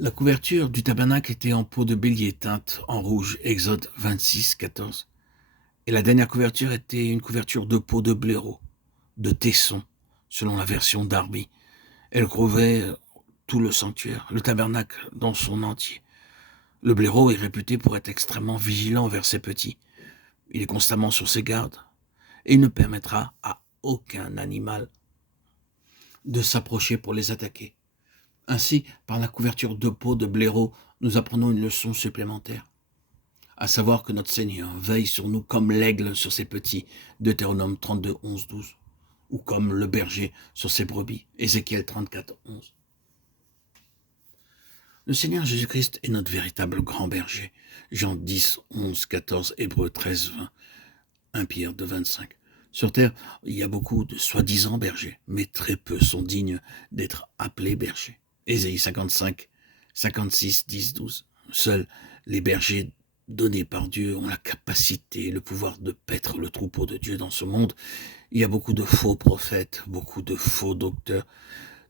La couverture du tabernacle était en peau de bélier teinte en rouge, Exode 26, 14. Et la dernière couverture était une couverture de peau de blaireau, de tesson, selon la version Darby. Elle couvrait tout le sanctuaire, le tabernacle dans son entier. Le blaireau est réputé pour être extrêmement vigilant envers ses petits. Il est constamment sur ses gardes et il ne permettra à aucun animal de s'approcher pour les attaquer. Ainsi, par la couverture de peau de blaireau, nous apprenons une leçon supplémentaire, à savoir que notre Seigneur veille sur nous comme l'aigle sur ses petits, Deutéronome 32, 11, 12, ou comme le berger sur ses brebis, Ézéchiel 34, 11. Le Seigneur Jésus-Christ est notre véritable grand berger, Jean 10, 11, 14, Hébreux 13, 20, 1 Pierre 2, 25. Sur terre, il y a beaucoup de soi-disant bergers, mais très peu sont dignes d'être appelés bergers. Ésaïe 55, 56, 10, 12. Seuls les bergers donnés par Dieu ont la capacité, le pouvoir de paître le troupeau de Dieu dans ce monde. Il y a beaucoup de faux prophètes, beaucoup de faux docteurs,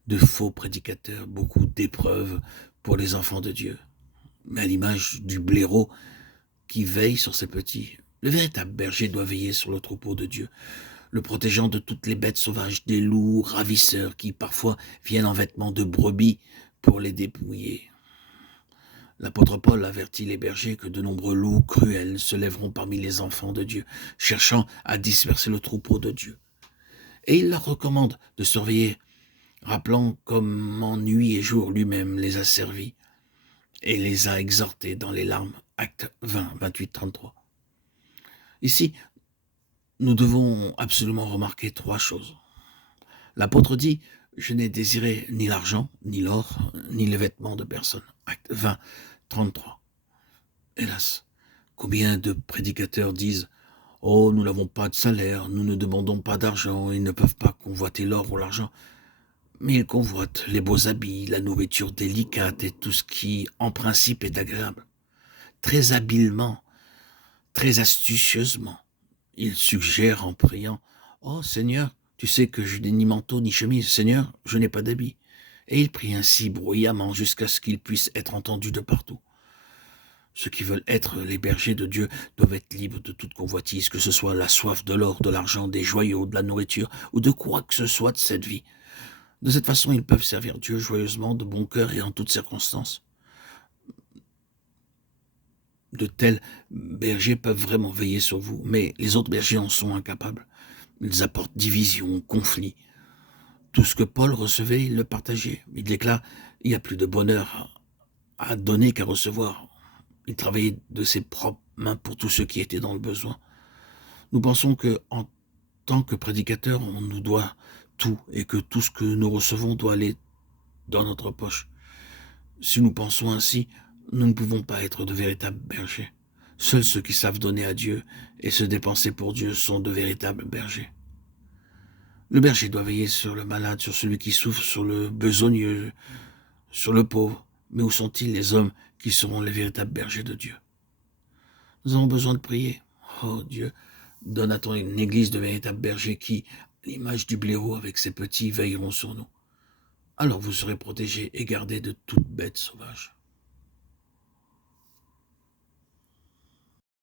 de faux prédicateurs, beaucoup d'épreuves pour les enfants de Dieu. Mais à l'image du blaireau qui veille sur ses petits, le véritable berger doit veiller sur le troupeau de Dieu, le protégeant de toutes les bêtes sauvages, des loups ravisseurs qui parfois viennent en vêtements de brebis pour les dépouiller. L'apôtre Paul avertit les bergers que de nombreux loups cruels se lèveront parmi les enfants de Dieu, cherchant à disperser le troupeau de Dieu. Et il leur recommande de surveiller, rappelant comment nuit et jour lui-même les a servis et les a exhortés dans les larmes. Actes 20, 28, 33. Ici, nous devons absolument remarquer trois choses. L'apôtre dit « Je n'ai désiré ni l'argent, ni l'or, ni les vêtements de personne ». Acte 20, 33. Hélas, combien de prédicateurs disent « Oh, nous n'avons pas de salaire, nous ne demandons pas d'argent, ils ne peuvent pas convoiter l'or ou l'argent ». Mais ils convoitent les beaux habits, la nourriture délicate et tout ce qui, en principe, est agréable. Très habilement, très astucieusement, ils suggèrent en priant « Oh Seigneur, tu sais que je n'ai ni manteau ni chemise, Seigneur, je n'ai pas d'habit. » Et ils prient ainsi bruyamment jusqu'à ce qu'ils puissent être entendus de partout. Ceux qui veulent être les bergers de Dieu doivent être libres de toute convoitise, que ce soit la soif de l'or, de l'argent, des joyaux, de la nourriture ou de quoi que ce soit de cette vie. De cette façon, ils peuvent servir Dieu joyeusement, de bon cœur et en toutes circonstances. De tels bergers peuvent vraiment veiller sur vous, mais les autres bergers en sont incapables. Ils apportent division, conflit. Tout ce que Paul recevait, il le partageait. Il déclare « Il y a plus de bonheur à donner qu'à recevoir ». Il travaillait de ses propres mains pour tous ceux qui étaient dans le besoin. Nous pensons que, en tant que prédicateur, on nous doit tout et que tout ce que nous recevons doit aller dans notre poche. Si nous pensons ainsi, nous ne pouvons pas être de véritables bergers. Seuls ceux qui savent donner à Dieu et se dépenser pour Dieu sont de véritables bergers. Le berger doit veiller sur le malade, sur celui qui souffre, sur le besogneux, sur le pauvre. Mais où sont-ils les hommes qui seront les véritables bergers de Dieu? Nous avons besoin de prier. Oh Dieu, donne à ton église de véritables bergers qui, à l'image du blaireau avec ses petits, veilleront sur nous. Alors vous serez protégés et gardés de toute bête sauvage.